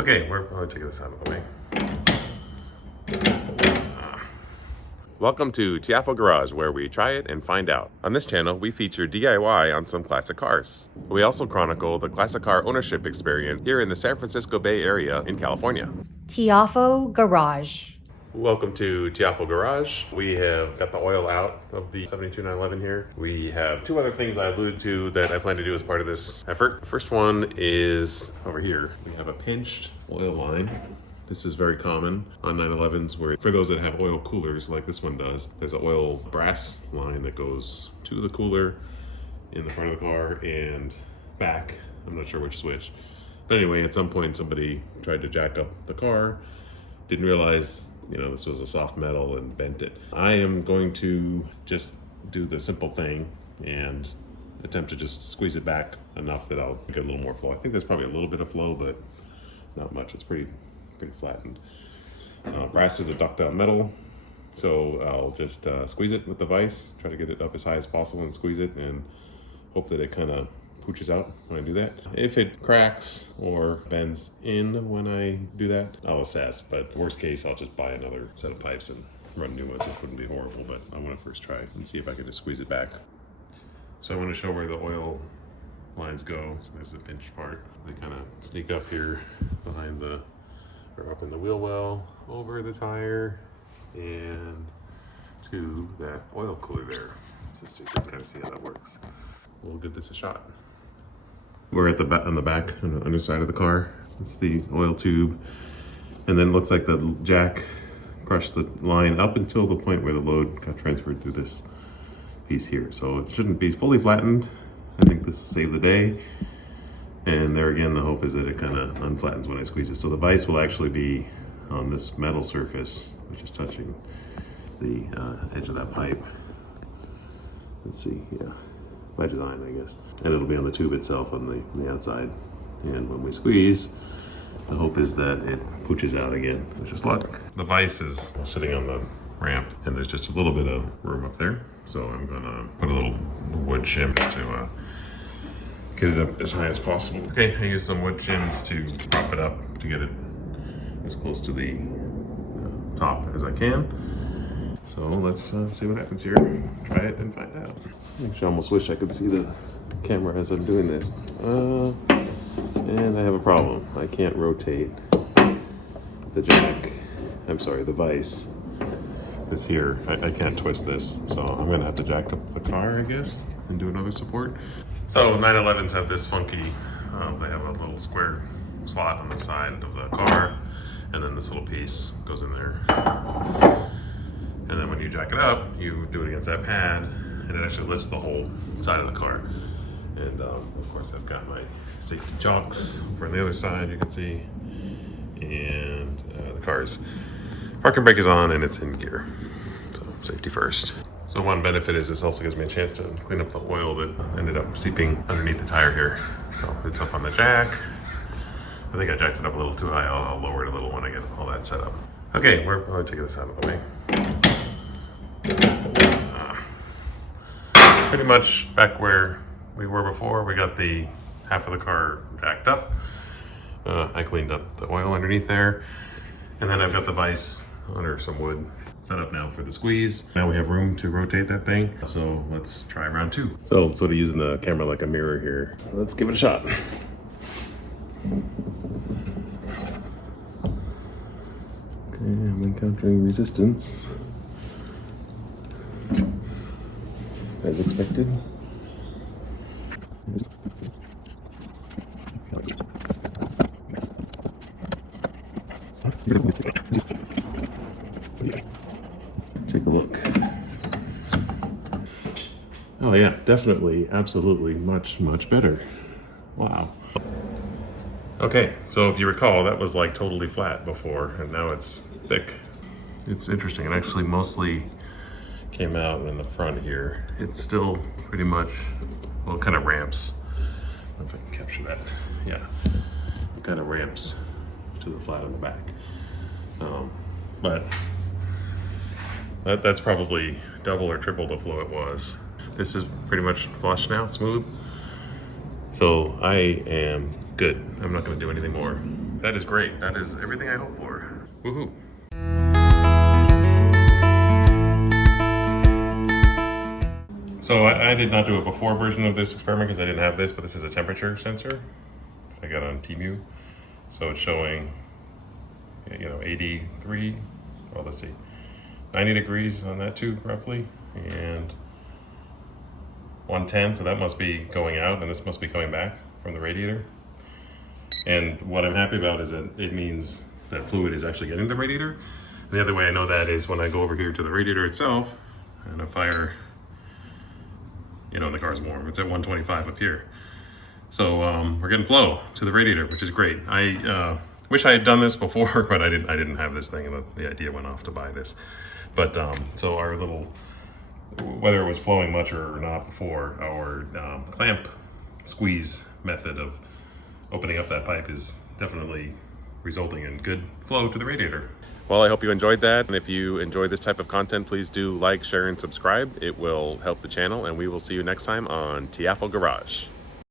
Okay, we're going to take this out of the way. Welcome to Tiafo Garage, where we try it and find out. On this channel, we feature DIY on some classic cars. We also chronicle the classic car ownership experience here in the San Francisco Bay Area in California. Tiafo Garage. Welcome to Tiafo Garage. We have got the oil out of the 72911 here. We have two other things I alluded to that I plan to do as part of this effort. The first one is over here. We have a pinched oil line. This is very common on 911s, where for those that have oil coolers like this one does, there's an oil brass line that goes to the cooler in the front of the car and back. I'm not sure which is which. But anyway, at some point somebody tried to jack up the car, didn't realize, this was a soft metal and bent it. I am going to just do the simple thing and attempt to just squeeze it back enough that I'll get a little more flow. I think there's probably a little bit of flow, but not much. It's pretty flattened. Brass is a ducked out metal, so I'll just squeeze it with the vise, try to get it up as high as possible and squeeze it and hope that it kind of pooches out when I do that. If it cracks or bends in when I do that, I'll assess, but worst case, I'll just buy another set of pipes and run new ones, which wouldn't be horrible, but I want to first try and see if I can just squeeze it back. So I want to show where the oil lines go. So there's the pinch part. They kind of sneak up here behind or up in the wheel well, over the tire, and to that oil cooler there. Just so you can kind of see how that works. We'll give this a shot. We're at on the back, on the underside of the car. It's the oil tube. And then it looks like the jack crushed the line up until the point where the load got transferred through this piece here. So it shouldn't be fully flattened. I think this saved the day. And there again, the hope is that it kind of unflattens when I squeeze it. So the vise will actually be on this metal surface, which is touching the edge of that pipe. Let's see, yeah, by design, I guess. And it'll be on the tube itself on the outside. And when we squeeze, the hope is that it pooches out again, which is luck. The vise is sitting on the ramp, and there's just a little bit of room up there. So I'm gonna put a little wood shim to get it up as high as possible. Okay, I use some wood shims to prop it up to get it as close to the top as I can. So let's see what happens here. Try it and find out. Actually, I almost wish I could see the camera as I'm doing this. And I have a problem. I can't rotate the jack. I'm sorry, the vise is here. I can't twist this, so I'm gonna have to jack up the car, I guess, and do another support. So 911s have this funky, they have a little square slot on the side of the car, and then this little piece goes in there. And then when you jack it up, you do it against that pad, and it actually lifts the whole side of the car. And of course I've got my safety chocks over on the other side, you can see. And the car's parking brake is on and it's in gear. So safety first. So one benefit is this also gives me a chance to clean up the oil that ended up seeping underneath the tire here. So it's up on the jack. I think I jacked it up a little too high. I'll lower it a little when I get all that set up. Okay, we're going to take this out of the way. Pretty much back where we were before. We got the half of the car jacked up. I cleaned up the oil underneath there. And then I've got the vise under some wood set up now for the squeeze. Now we have room to rotate that thing. So let's try round two. So I'm sort of using the camera like a mirror here. Let's give it a shot. Okay, I'm encountering resistance. As expected. Take a look. Oh yeah, definitely, absolutely, much better. Wow. Okay, so if you recall, that was like totally flat before, and now it's thick. It's interesting. It actually mostly came out in the front here. It's still pretty much, well, it kind of ramps. I don't know if I can capture that. Yeah, it kind of ramps to the flat on the back. But that's probably double or triple the flow it was. This is pretty much flush now, smooth. So I am good. I'm not gonna do anything more. That is great. That is everything I hope for. Woohoo. So I did not do a before version of this experiment because I didn't have this, but this is a temperature sensor I got on TMU. So it's showing, 83, well, let's see, 90 degrees on that too, roughly, and 110, so that must be going out, and this must be coming back from the radiator. And what I'm happy about is that it means that fluid is actually getting the radiator. And the other way I know that is when I go over here to the radiator itself, and a fire, the car's warm. It's at 125 up here. So we're getting flow to the radiator, which is great. I wish I had done this before, but I didn't have this thing, and the idea went off to buy this. But so our little, whether it was flowing much or not before, our clamp squeeze method of opening up that pipe is definitely resulting in good flow to the radiator. Well, I hope you enjoyed that. And if you enjoy this type of content, please do like, share, and subscribe. It will help the channel, and we will see you next time on Tiafo Garage.